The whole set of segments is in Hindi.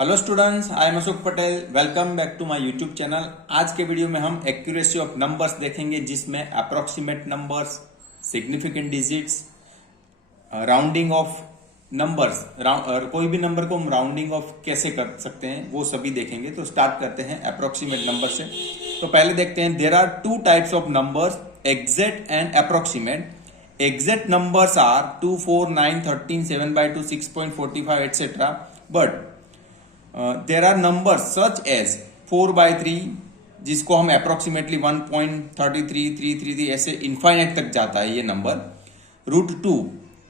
Hello students, I am Ashok Patel. Welcome back to my YouTube channel. आज के वीडियो में हम एक्यूरेसी ऑफ नंबर्स देखेंगे, जिसमें approximate numbers, significant digits, rounding off numbers, कोई भी नंबर को हम राउंडिंग ऑफ कैसे कर सकते हैं वो सभी देखेंगे। तो स्टार्ट करते हैं अप्रोक्सीमेट नंबर से। तो पहले देखते हैं, there are two types of numbers, exact and approximate. Exact numbers are 2, 4, 9, 13, 7/2, 6.45, etc. But there are numbers such as 4/3, जिसको हम अप्रोक्सीमेटली 1.33 ऐसे इनफाइनाइट तक जाता है ये नंबर। √2,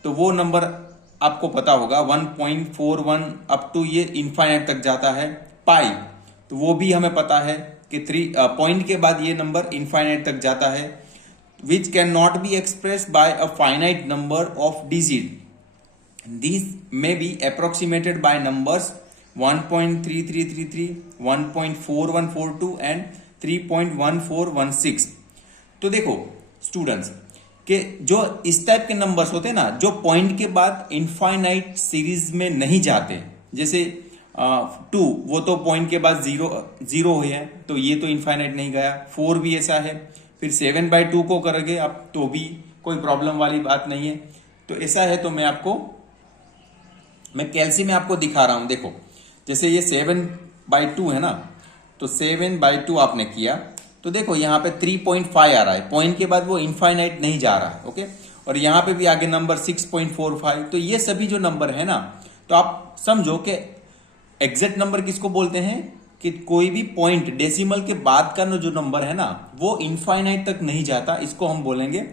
तो वो नंबर आपको पता होगा 1.41 अप टू ये इनफाइनाइट तक जाता है। पाई, तो वो भी हमें पता है कि 3 पॉइंट के बाद ये नंबर इनफाइनाइट तक जाता है। which cannot be expressed by a finite number of digits. These may be approximated by numbers 1.3333, 1.4142 and 3.1416. तो देखो स्टूडेंट्स कि जो इस टाइप के नंबर्स होते हैं ना, जो पॉइंट के बाद इनफाइनाइट सीरीज में नहीं जाते, जैसे 2 वो तो पॉइंट के बाद जीरो है, तो ये तो इनफाइनाइट नहीं गया। 4 भी ऐसा है। फिर 7/2 को करोगे आप तो भी कोई प्रॉब्लम वाली बात नहीं है। तो ऐसा है, तो मैं कैलसी में आपको दिखा रहा हूं। देखो जैसे ये 7/2 है ना, तो 7/2 आपने किया तो देखो यहाँ पे 3.5 आ रहा है। पॉइंट के बाद वो इनफाइनाइट नहीं जा रहा है। ओके, और यहाँ पे भी आगे नंबर 6.45। तो ये सभी जो नंबर है ना, तो आप समझो कि एग्जैक्ट नंबर किसको बोलते हैं कि कोई भी पॉइंट डेसिमल के बाद का जो नंबर है ना, वो इनफाइनाइट तक नहीं जाता, इसको हम बोलेंगे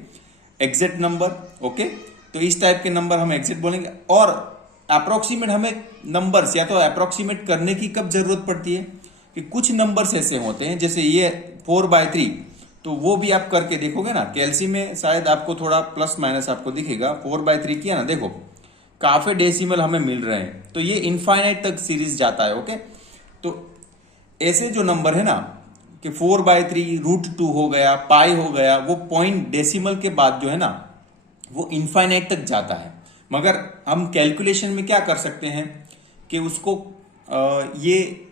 एग्जैक्ट नंबर। ओके, तो इस टाइप के नंबर हम एग्जैक्ट बोलेंगे। और अप्रोक्सीमेट हमें नंबर्स या तो अप्रोक्सीमेट करने की कब जरूरत पड़ती है कि कुछ नंबर्स ऐसे होते हैं, जैसे ये 4/3, तो वो भी आप करके देखोगे ना, कैलसी में शायद आपको थोड़ा प्लस माइनस आपको दिखेगा। 4/3 किया ना, देखो काफी डेसिमल हमें मिल रहे हैं, तो ये इनफाइनाइट तक सीरीज जाता है। ओके, तो ऐसे जो नंबर है ना कि 4/3, √2 हो गया, पाई हो गया, वो पॉइंट डेसिमल के बाद जो है ना वो इनफाइनाइट तक जाता है। मगर हम कैलकुलेशन में क्या कर सकते हैं कि उसको ये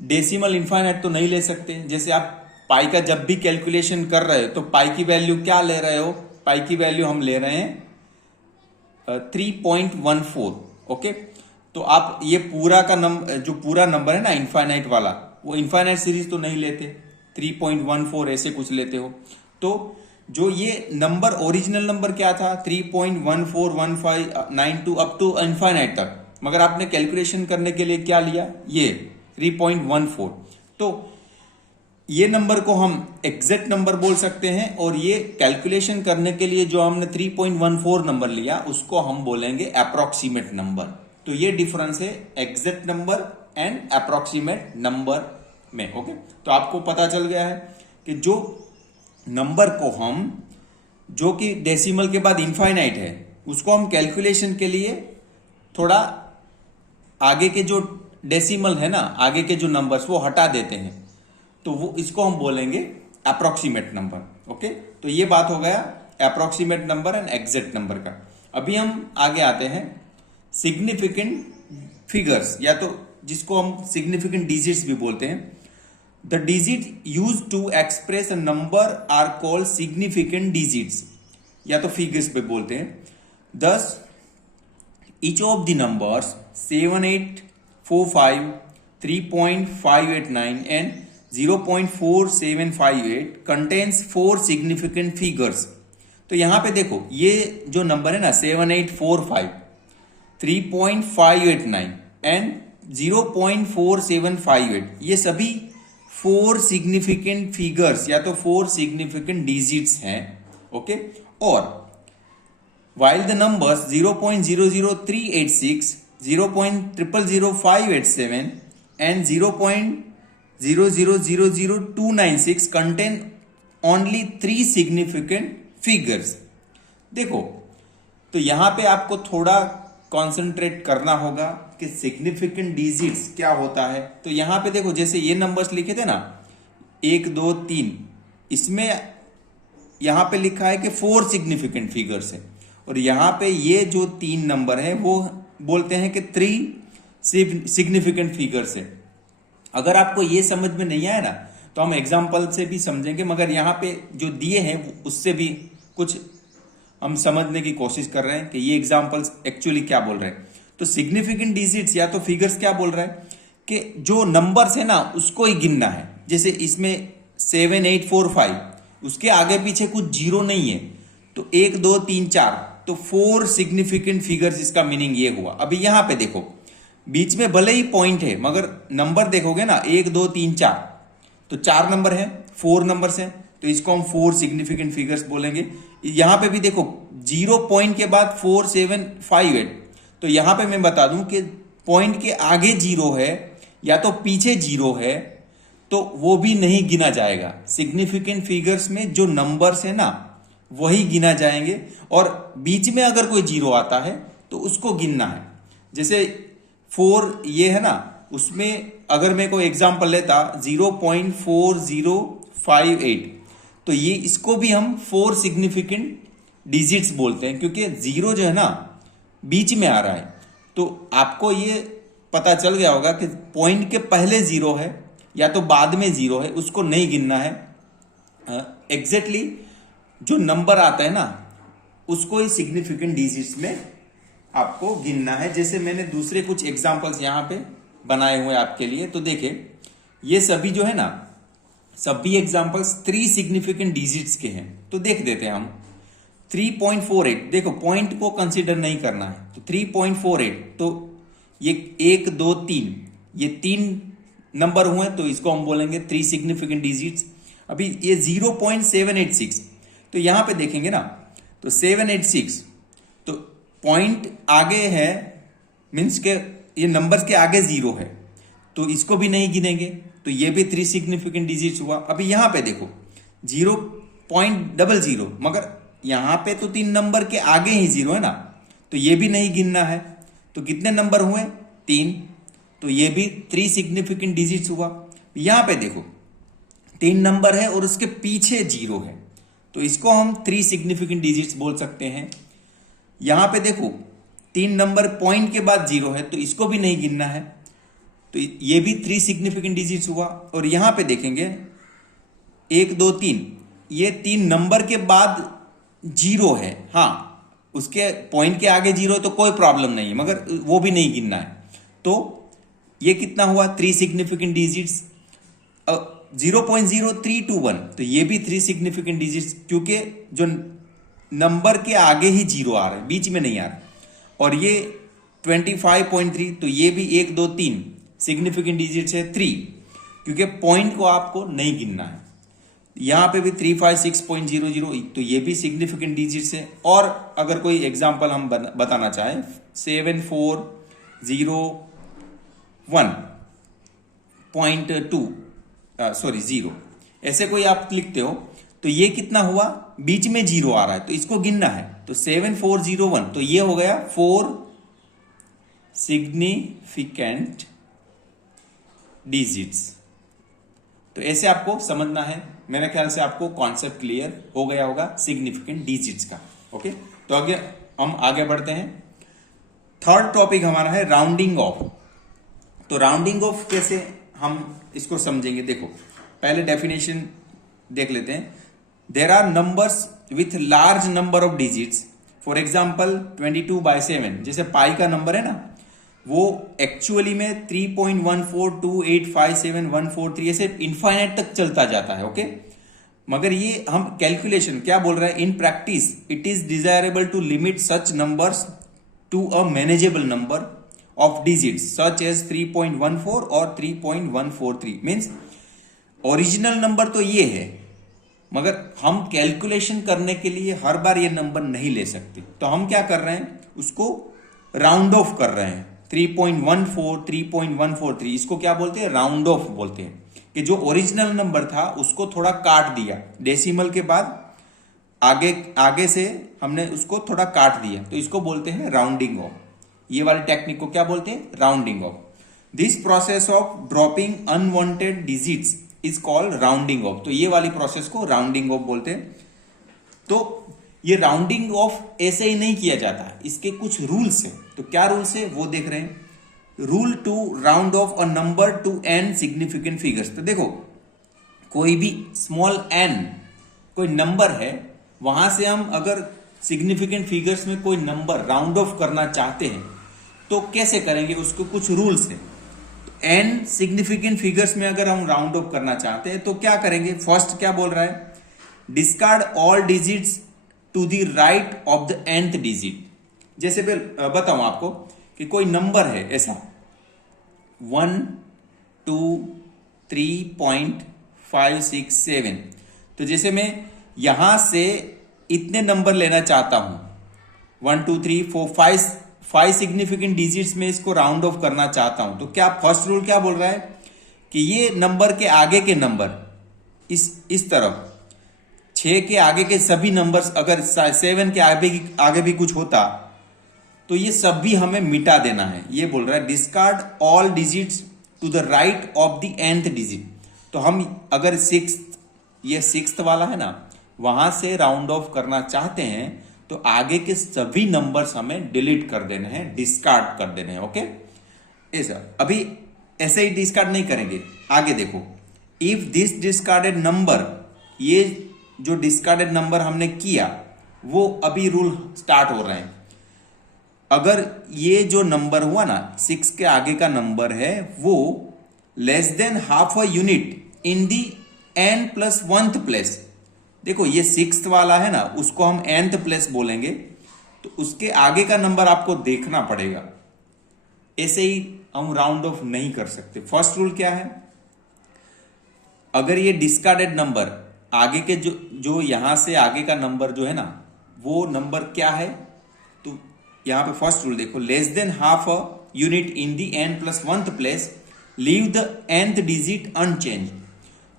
डेसिमल इनफाइनाइट तो नहीं ले सकते। जैसे आप पाई का जब भी कैलकुलेशन कर रहे हो तो पाई की वैल्यू क्या ले रहे हो, पाई की वैल्यू हम ले रहे हैं 3.14। ओके, तो आप ये पूरा का जो पूरा नंबर है ना इनफाइनाइट वाला, वो इनफाइनाइट सीरीज तो नहीं लेते, 3.14 ऐसे कुछ लेते हो। तो जो ये नंबर ओरिजिनल नंबर क्या था, 3.141592 अप टू इनफाइनाइट तक, मगर आपने कैलकुलेशन करने के लिए क्या लिया, ये 3.14। तो ये नंबर को हम एग्जैक्ट नंबर बोल सकते हैं, और ये कैलकुलेशन करने के लिए जो हमने 3.14 नंबर लिया उसको हम बोलेंगे अप्रोक्सीमेट नंबर। तो ये डिफरेंस है exact number and approximate number में। ओके, तो आपको पता चल गया है कि जो नंबर को हम, जो कि डेसिमल के बाद इनफाइनाइट है, उसको हम कैलकुलेशन के लिए थोड़ा आगे के जो डेसिमल है ना, आगे के जो नंबर्स वो हटा देते हैं, तो वो इसको हम बोलेंगे अप्रोक्सीमेट नंबर। ओके, तो ये बात हो गया approximate number and exact number का। अभी हम आगे आते हैं सिग्निफिकेंट फिगर्स, या तो जिसको हम सिग्निफिकेंट डिजिट्स भी बोलते हैं। The digit use to express a number are called significant digits, या तो फिगर्स पे बोलते हैं। दस each of the numbers 7845, 3.589 and 0.4758 contains 4 significant figures। तो यहां पे देखो ये जो नंबर है ना 7845, 3.589 एंड 0.4758, ये सभी 4 सिग्निफिकेंट फिगर्स या तो 4 सिग्निफिकेंट डिजिट्स हैं। ओके, और while the numbers 0.00386, 0.000587 and 0.0000296 contain only 3 significant figures। देखो तो यहां पे आपको थोड़ा कॉन्सेंट्रेट करना होगा कि सिग्निफिकेंट डिजिट्स क्या होता है। तो यहां पे देखो जैसे ये नंबर्स लिखे थे ना 1 2 3, इसमें यहां पे लिखा है कि 4 सिग्निफिकेंट फिगर्स है, और यहां पे ये जो 3 नंबर है वो बोलते हैं कि 3 सिग्निफिकेंट फिगर से। अगर आपको ये समझ में नहीं आया ना तो हम एग्जाम्पल से भी समझेंगे, मगर यहाँ पे जो दिए हैं उससे भी कुछ हम समझने की कोशिश कर रहे हैं कि ये एग्जाम्पल्स एक्चुअली क्या बोल रहे हैं। तो सिग्निफिकेंट डिजिट्स या तो फिगर्स क्या बोल रहा है कि जो नंबर्स है ना उसको ही गिनना है। जैसे इसमें 7 8 4 5, उसके आगे पीछे कुछ जीरो नहीं है, तो 1 2 3 4, तो 4 सिग्निफिकेंट फिगर्स, इसका मीनिंग ये हुआ। अभी यहां पे देखो बीच में भले ही पॉइंट है मगर नंबर देखोगे ना 1 2 3 4, तो 4 नंबर है, 4 नंबर्स हैं, तो इसको हम 4 सिग्निफिकेंट फिगर्स बोलेंगे। यहां पे भी देखो 0 पॉइंट के बाद 4 7 5 8, तो यहां पे मैं बता दूं कि पॉइंट के आगे जीरो है या तो पीछे जीरो है तो वो भी नहीं गिना जाएगा। सिग्निफिकेंट फिगर्स में जो नंबर्स है ना वही गिना जाएंगे, और बीच में अगर कोई जीरो आता है तो उसको गिनना है। जैसे 4 ये है ना, उसमें अगर मैं कोई एग्जांपल लेता 0.4058, तो ये इसको भी हम 4 सिग्निफिकेंट डिजिट्स बोलते हैं, क्योंकि जीरो जो है ना बीच में आ रहा है। तो आपको ये पता चल गया होगा कि पॉइंट के पहले जीरो है या तो बाद में जीरो है, उसको नहीं गिनना है। एग्जैक्टली जो नंबर आता है ना उसको ही सिग्निफिकेंट डिजिट्स में आपको गिनना है। जैसे मैंने दूसरे कुछ एग्जांपल्स यहां पे बनाए हुए आपके लिए, तो देखें ये सभी जो है ना सभी एग्जांपल्स 3 सिग्निफिकेंट डिजिट्स के हैं। तो देख देते हैं हम 3.48, देखो पॉइंट को कंसीडर नहीं करना है, तो 3.48, तो ये 1 2 3, ये 3 नंबर हुए तो इसको हम बोलेंगे 3 सिग्निफिकेंट डिजिट्स। अभी ये 0.786, तो यहां पे देखेंगे ना तो 786, तो पॉइंट आगे है, मीन्स के ये नंबर्स के आगे जीरो है, तो इसको भी नहीं गिनेंगे, तो ये भी 3 सिग्निफिकेंट डिजिट्स हुआ। अभी यहां पे देखो 0.00, मगर यहां पे तो 3 नंबर के आगे ही जीरो है ना, तो ये भी नहीं गिनना है। तो कितने नंबर हुए 3, तो ये भी 3 सिग्निफिकेंट डिजिट्स हुआ। यहां पे देखो 3 नंबर है और उसके पीछे जीरो है, तो इसको हम 3 सिग्निफिकेंट डिजिट्स बोल सकते हैं। यहां पे देखो 3 नंबर पॉइंट के बाद जीरो है, तो इसको भी नहीं गिनना है, तो ये भी 3 सिग्निफिकेंट डिजिट्स हुआ। और यहां पे देखेंगे 1 2 3, ये 3 नंबर के बाद जीरो है, हाँ उसके पॉइंट के आगे जीरो है तो कोई प्रॉब्लम नहीं है, मगर वो भी नहीं गिनना है। तो ये कितना हुआ 3 सिग्निफिकेंट डिजिट्स। 0.0321, तो ये भी 3 सिग्निफिकेंट डिजिट्स, क्योंकि जो नंबर के आगे ही जीरो आ रहा है, बीच में नहीं आ रहा। और ये 25.3, तो ये भी 1 2 3 सिग्निफिकेंट डिजिट्स है 3, क्योंकि पॉइंट को आपको नहीं गिनना है। यहां पे भी 356.00, तो ये भी सिग्निफिकेंट डिजिट्स है। और अगर कोई एग्जांपल हम बताना चाहें 7401.2 0, ऐसे कोई आप लिखते हो तो ये कितना हुआ, बीच में जीरो आ रहा है तो इसको गिनना है। तो 7401, तो ये हो गया 4 सिग्निफिकेंट डिजिट्स। तो ऐसे आपको समझना है। मेरे ख्याल से आपको कॉन्सेप्ट क्लियर हो गया होगा सिग्निफिकेंट डिजिट्स का। ओके, तो आगे हम आगे बढ़ते हैं। थर्ड टॉपिक हमारा है राउंडिंग ऑफ। तो राउंडिंग ऑफ कैसे हम इसको समझेंगे, देखो पहले डेफिनेशन देख लेते हैं। There are numbers with large number of digits, for example 22/7, जैसे पाई का नंबर है ना, वो एक्चुअली में 3.142857143 ऐसे इनफाइनाइट तक चलता जाता है। ओके, मगर ये हम कैलकुलेशन क्या बोल रहे हैं, in practice it is desirable to limit such numbers to a manageable number of digits such as 3.14 और 3.143। मीन्स ओरिजिनल नंबर तो ये है, मगर हम कैलकुलेशन करने के लिए हर बार ये नंबर नहीं ले सकते, तो हम क्या कर रहे हैं, उसको राउंड ऑफ कर रहे हैं। 3.14 3.143 इसको क्या बोलते हैं, राउंड ऑफ बोलते हैं, कि जो ओरिजिनल नंबर था उसको थोड़ा काट दिया, डेसिमल के बाद आगे से हमने उसको थोड़ा काट दिया, तो इसको बोलते हैं राउंडिंग ऑफ। ये वाली टेक्निक को क्या बोलते हैं, rounding off. This process of dropping unwanted digits is called rounding off. तो ये वाली प्रोसेस को राउंडिंग ऑफ बोलते हैं। तो ये राउंडिंग ऑफ ऐसे ही नहीं किया जाता है, इसके कुछ रूल्स हैं। तो क्या रूल्स है वो देख रहे हैं। Rule to round off a number to n significant figures. तो देखो कोई भी स्मॉल n कोई नंबर है, वहां से हम अगर सिग्निफिकेंट फिगर्स में कोई नंबर राउंड ऑफ करना चाहते हैं तो कैसे करेंगे, उसको कुछ रूल्स है। n सिग्निफिकेंट फिगर्स में अगर हम राउंड ऑफ करना चाहते हैं तो क्या करेंगे, फर्स्ट क्या बोल रहा है, discard all digits to the right of the nth digit. जैसे बताऊं आपको कि कोई नंबर है ऐसा 1 2 3.567, तो जैसे मैं यहां से इतने नंबर लेना चाहता हूं 1 2 3 4 5 सिग्निफिकेंट डिजिट्स में इसको राउंड ऑफ करना चाहता हूं, तो क्या फर्स्ट रूल क्या बोल रहा है कि ये नंबर के आगे के नंबर इस तरफ 6 के आगे के सभी नंबर्स, अगर 7 के आगे भी कुछ होता तो ये सब भी हमें मिटा देना है। ये बोल रहा है discard all digits to the right of the nth digit. तो हम अगर ये सिक्स्थ वाला है ना, वहां से राउंड ऑफ करना चाहते हैं तो आगे के सभी नंबर्स हमें डिलीट कर देने हैं, डिस्कार्ड कर देने हैं। ओके, ऐसा अभी ऐसे ही डिस्कार्ड नहीं करेंगे, आगे देखो, इफ दिस डिस्कार्डेड नंबर, ये जो डिस्कार्डेड नंबर हमने किया वो अभी रूल स्टार्ट हो रहे हैं। अगर ये जो नंबर हुआ ना 6 के आगे का नंबर है वो less than half a unit in the n+1th place. देखो ये 6th वाला है ना, उसको हम nth प्लेस बोलेंगे, तो उसके आगे का नंबर आपको देखना पड़ेगा, ऐसे ही हम राउंड ऑफ नहीं कर सकते। फर्स्ट रूल क्या है, अगर ये डिस्कार्डेड नंबर आगे के जो यहां से आगे का नंबर जो है ना, वो नंबर क्या है, तो यहां पे फर्स्ट रूल देखो, less than half a unit in the n+1th place, leave the nth digit unchanged.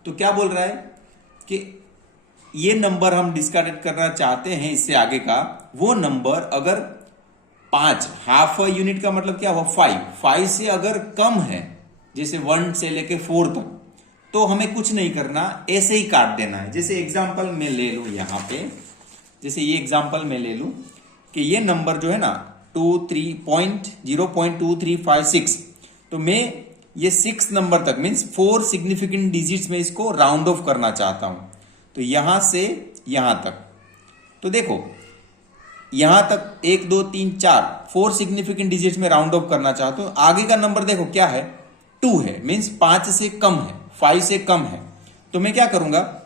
तो क्या बोल रहा है कि ये नंबर हम डिस्कार्डेड करना चाहते हैं इससे आगे का, वो नंबर अगर 5, हाफ अ यूनिट का मतलब क्या हुआ 5 से अगर कम है, जैसे 1 से लेके 4 तक, तो हमें कुछ नहीं करना, ऐसे ही काट देना है। जैसे एग्जांपल में ले लूं यहां पे, जैसे ये एग्जांपल में ले लूं कि ये नंबर जो है ना 0.2356, तो मैं ये 6 नंबर तक मीन्स 4 सिग्निफिकेंट डिजिट्स में इसको राउंड ऑफ करना चाहता हूं, तो यहां से यहां तक, तो देखो यहां तक 1 2 3 4 सिग्निफिकेंट डिजिट्स में राउंड ऑफ करना चाहता हूं। आगे का नंबर देखो क्या है, 2 है, मीन्स 5 से कम है, 5 से कम है, तो मैं क्या करूंगा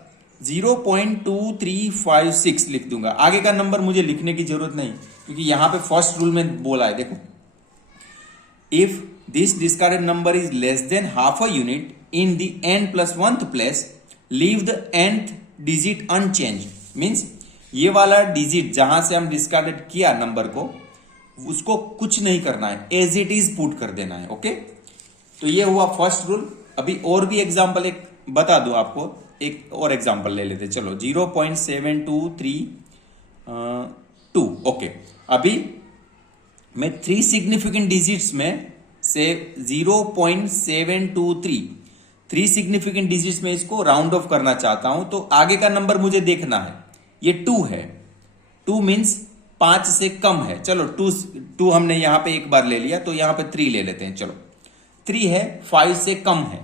0.2356 लिख दूंगा। आगे का नंबर मुझे लिखने की जरूरत नहीं, क्योंकि यहां पे फर्स्ट रूल में बोला है, देखो, if this discarded number is less than half a unit in the n+1th place, leave the nth digit unchanged. Means ये वाला डिजिट जहां से हम डिस्कार्डेड किया नंबर को, उसको कुछ नहीं करना है, एज इट इज पुट कर देना है। ओके, तो ये हुआ फर्स्ट रूल। अभी और भी एग्जांपल एक बता दूं आपको, एक और एग्जांपल ले लेते, चलो 0.7232। ओके, अभी मैं 3 सिग्निफिकेंट डिजिट्स में से 0.723 3 सिग्निफिकेंट डिजिट्स में इसको राउंड ऑफ करना चाहता हूं, तो आगे का नंबर मुझे देखना है, ये 2 है, 2 मीन्स 5 से कम है। चलो 2 हमने यहां पे एक बार ले लिया, तो यहां पे 3 ले लेते हैं। चलो 3 है, 5 से कम है,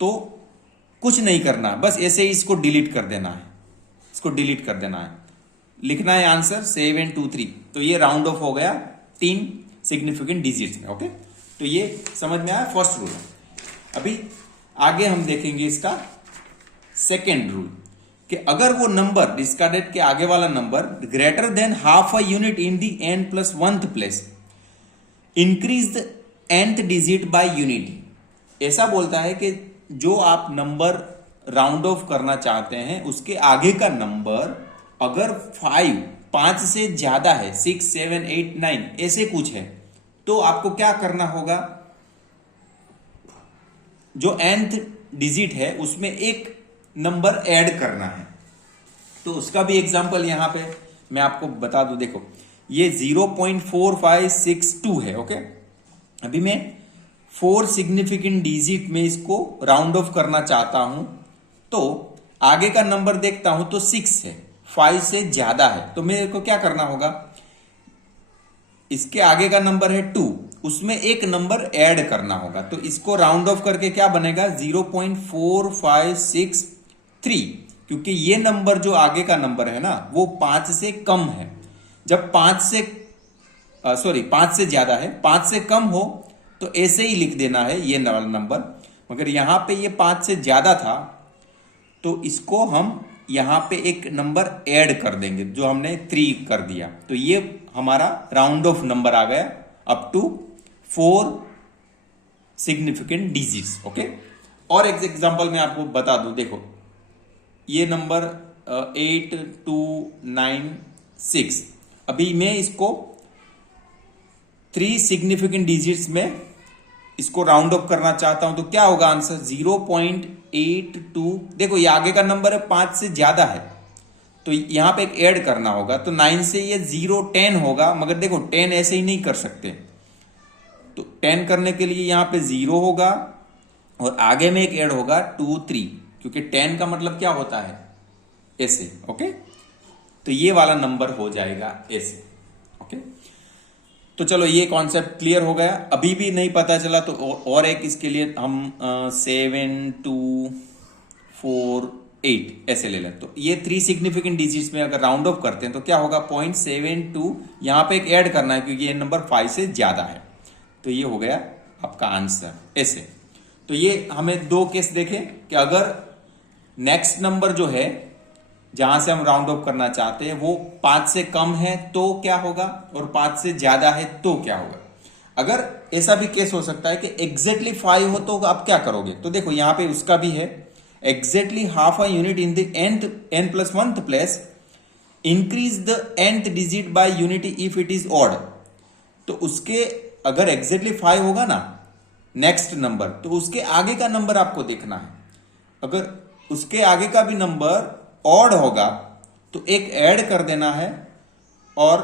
तो कुछ नहीं करना, बस ऐसे ही इसको डिलीट कर देना है, इसको डिलीट कर देना है, लिखना है आंसर 723। तो ये राउंड ऑफ हो गया 3 सिग्निफिकेंट डिजिट्स में। ओके, तो ये समझ में आया फर्स्ट रूल। अभी आगे हम देखेंगे इसका सेकेंड रूल, कि अगर वो नंबर डिस्कार्डेड के आगे वाला number greater than half a unit in the n+1th place, increase the nth digit by unit. ऐसा बोलता है कि जो आप नंबर राउंड ऑफ करना चाहते हैं उसके आगे का नंबर अगर 5 से ज्यादा है, 6 7 8 9 ऐसे कुछ है, तो आपको क्या करना होगा, जो nth डिजिट है उसमें एक नंबर ऐड करना है। तो उसका भी एग्जांपल यहां पे मैं आपको बता दूं, देखो ये 0.4562 है। ओके, अभी मैं 4 सिग्निफिकेंट डिजिट में इसको राउंड ऑफ करना चाहता हूं, तो आगे का नंबर देखता हूं तो 6 है, 5 से ज्यादा है, तो मेरे को क्या करना होगा, इसके आगे का नंबर है 2 उसमें एक नंबर ऐड करना होगा। तो इसको राउंड ऑफ करके क्या बनेगा 0.4563, क्योंकि ये नंबर जो आगे का नंबर है ना वो 5 से कम है। जब 5 से 5 से ज्यादा है, 5 से कम हो तो ऐसे ही लिख देना है ये नंबर। मगर यहां पे ये 5 से ज्यादा था तो इसको हम यहां पे एक नंबर ऐड कर देंगे, जो हमने 3 कर दिया। तो ये हमारा राउंड ऑफ नंबर आ गया up to 4 significant digits. Okay, और एक एग्जांपल मैं आपको बता दूं, देखो ये नंबर 8296, अभी मैं इसको 3 सिग्निफिकेंट डिजिट्स में इसको राउंड ऑफ करना चाहता हूं, तो क्या होगा आंसर 0.82। देखो ये आगे का नंबर है, 5 से ज्यादा है, तो यहां पे एक ऐड करना होगा। तो 9 से ये 010 होगा, मगर देखो 10 ऐसे ही नहीं कर सकते, तो 10 करने के लिए यहां पे 0 होगा और आगे में एक ऐड होगा 2 3, क्योंकि 10 का मतलब क्या होता है ऐसे। ओके, तो ये वाला नंबर हो जाएगा ऐसे। ओके, तो चलो ये कॉन्सेप्ट क्लियर हो गया। अभी भी नहीं पता चला तो और एक इसके लिए हम 7248 ऐसे ले लें। तो ये 3 सिग्निफिकेंट डिजिट्स में अगर राउंड ऑफ करते हैं तो क्या होगा 0.72, यहां पे एक ऐड करना है क्योंकि ये नंबर 5 से ज्यादा है। तो ये हो गया आपका आंसर ऐसे। तो ये हमें 2 केस देखे कि अगर नेक्स्ट नंबर जो है जहां से हम राउंड ऑफ करना चाहते हैं वो 5 से कम है तो क्या होगा, और 5 से ज्यादा है तो क्या होगा। अगर ऐसा भी केस हो सकता है कि एग्जैक्टली 5 हो तो आप क्या करोगे, तो देखो यहां पे उसका भी है exactly half a unit in the n+1th place, increase the nth digit bye unity if it is odd. तो उसके अगर एग्जैक्टली 5 होगा ना नेक्स्ट नंबर, तो उसके आगे का नंबर आपको देखना है। अगर उसके आगे का भी नंबर ऑड होगा तो एक ऐड कर देना है, और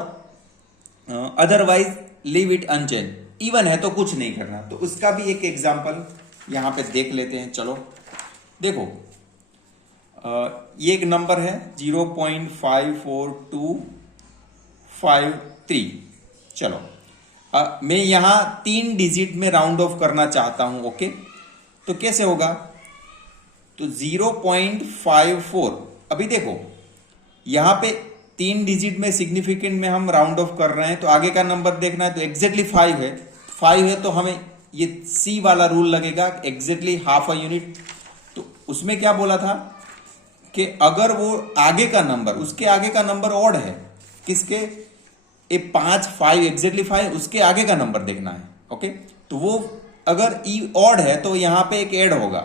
otherwise leave it unchanged. Even है तो कुछ नहीं करना। तो उसका भी एक एग्जांपल यहां पे देख लेते हैं। चलो देखो ये एक नंबर है 0.54253। चलो मैं यहां 3 डिजिट में राउंड ऑफ करना चाहता हूं। ओके, तो कैसे होगा, तो 0.54, अभी देखो यहां पे 3 डिजिट में सिग्निफिकेंट में हम राउंड ऑफ कर रहे हैं, तो आगे का नंबर देखना है। तो एग्जैक्टली 5 है, 5 है तो हमें ये सी वाला रूल लगेगा एग्जैक्टली हाफ अ यूनिट। तो उसमें क्या बोला था कि अगर वो आगे का नंबर, उसके आगे का नंबर ऑड है, किसके 5 एग्जैक्टली 5, उसके आगे का नंबर देखना है। ओके, तो वो अगर ई ऑड है तो यहां पे एक ऐड होगा।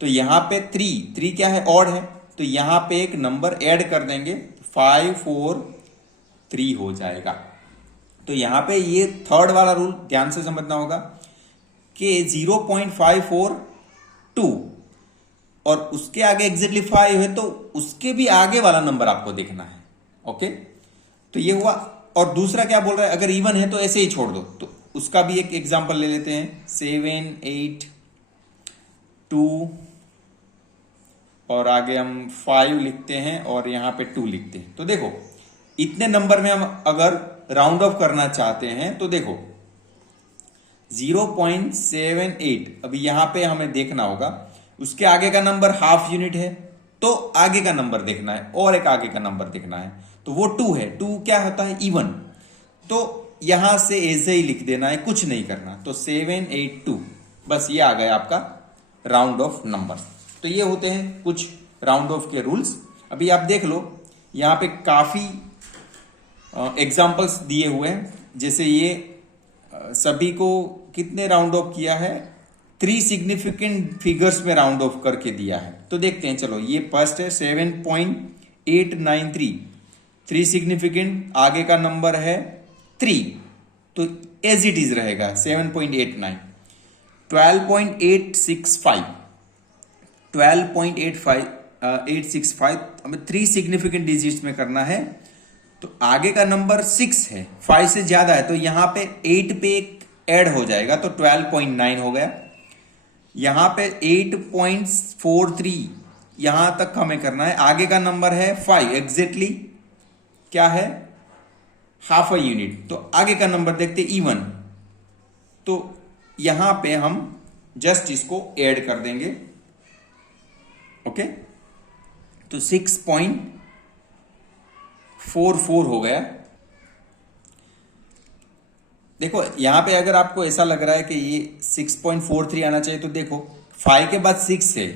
तो यहां पे 3 क्या है, ऑड है, तो यहां पे एक नंबर ऐड कर देंगे, 543 हो जाएगा। तो यहां पे ये थर्ड वाला रूल ध्यान से समझना होगा कि 0.542 और उसके आगे एग्जैक्टली 5 है तो उसके भी आगे वाला नंबर आपको देखना है। ओके, तो ये हुआ। और दूसरा क्या बोल रहा है, अगर इवन है तो ऐसे ही छोड़ दो। तो उसका भी एक एग्जांपल ले लेते हैं 782 और आगे हम 5 लिखते हैं और यहां पे 2 लिखते हैं। तो देखो इतने नंबर में हम अगर राउंड ऑफ करना चाहते हैं तो देखो 0.78, अभी यहां पे हमें देखना होगा उसके आगे का नंबर हाफ यूनिट है तो आगे का नंबर देखना है, और एक आगे का नंबर देखना है। तो वो 2 है, 2 क्या होता है इवन, तो यहां से ऐसे ही लिख देना है, कुछ नहीं करना। तो 782, बस ये आ गया आपका राउंड ऑफ नंबर। तो ये होते हैं कुछ राउंड ऑफ के रूल्स। अभी आप देख लो यहां पे काफी एग्जांपल्स दिए हुए हैं, जैसे ये सभी को कितने राउंड ऑफ किया है, 3 सिग्निफिकेंट फिगर्स में राउंड ऑफ करके दिया है। तो देखते हैं, चलो ये फर्स्ट है 7.893, 3 सिग्निफिकेंट, आगे का नंबर है 3, तो एज इट इज रहेगा 7.89। 12.865 हमें 3 सिग्निफिकेंट डिजिट्स में करना है। तो आगे का नंबर 6 है, 5 से ज्यादा है, तो यहां पे 8 पे ऐड हो जाएगा तो 12.9 हो गया। यहां पे 8.43 यहां तक हमें करना है, आगे का नंबर है 5, एग्जैक्टली क्या है हाफ अ यूनिट, तो आगे का नंबर देखते इवन, तो यहां पे हम जस्ट इसको ऐड कर देंगे। ओके, तो 6.44 हो गया। देखो यहां पे अगर आपको ऐसा लग रहा है कि ये 6.43 आना चाहिए, तो देखो 5 के बाद 6 है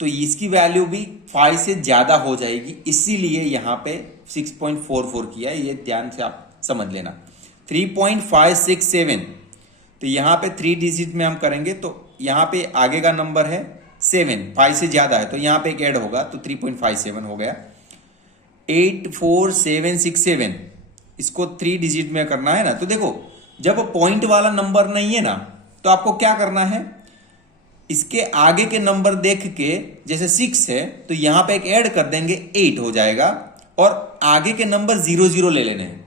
तो इसकी वैल्यू भी 5 से ज्यादा हो जाएगी, इसीलिए यहां पे 6.44 किया है, ये ध्यान से आप समझ लेना। 3.567 तो यहां पे 3 डिजिट में हम करेंगे, तो यहां पे आगे का नंबर है 7, 5 से ज्यादा है तो यहां पे एक ऐड होगा, तो 3.57 हो गया। 84767 इसको 3 डिजिट में करना है ना, तो देखो जब पॉइंट वाला नंबर नहीं है ना, तो आपको क्या करना है, इसके आगे के नंबर देख के, जैसे 6 है तो यहां पे एक ऐड कर देंगे 8 हो जाएगा, और आगे के नंबर 00 ले लेने हैं।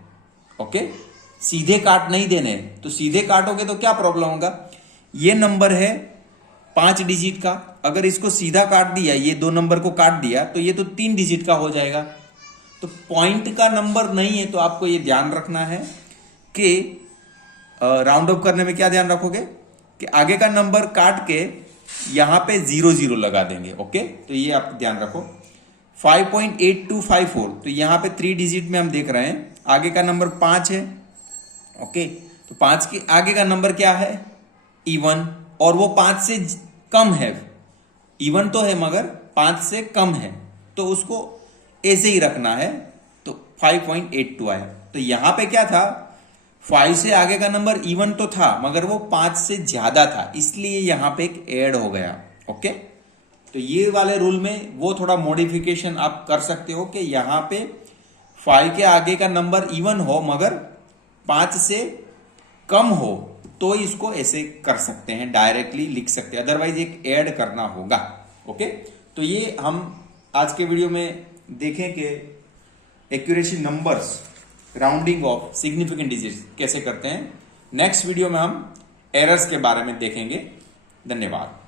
ओके, सीधे काट नहीं देने, तो सीधे काटोगे तो क्या प्रॉब्लम होगा, ये नंबर है 5 डिजिट का, अगर इसको सीधा काट दिया, ये 2 नंबर को काट दिया, तो ये तो 3 डिजिट का हो जाएगा। तो पॉइंट का नंबर नहीं है, तो आपको ये ध्यान रखना है कि राउंड ऑफ करने में क्या ध्यान रखोगे कि आगे का नंबर काट के यहां पे 00 लगा देंगे। ओके, तो ये आप ध्यान रखो। 5.8254 तो यहां पे 3 डिजिट में हम देख रहे हैं, आगे का नंबर 5 है। ओके, तो 5 के आगे का नंबर क्या है, इवन, और वो 5 से कम है, इवन तो है मगर 5 से कम है, तो उसको ऐसे ही रखना है, तो 5.82 आया। तो यहां पे क्या था, 5 से आगे का नंबर इवन तो था मगर वो 5 से ज्यादा था, इसलिए यहां पे एक ऐड हो गया। ओके, तो ये वाले रूल में वो थोड़ा मॉडिफिकेशन आप कर सकते हो कि यहां पे 5 के आगे का नंबर इवन हो मगर 5 से कम हो, तो इसको ऐसे कर सकते हैं, डायरेक्टली लिख सकते हैं, अदरवाइज एक ऐड करना होगा। ओके, तो ये हम आज के वीडियो में देखें कि accuracy numbers, rounding off significant digits कैसे करते हैं। नेक्स्ट वीडियो में हम एरर्स के बारे में देखेंगे। धन्यवाद।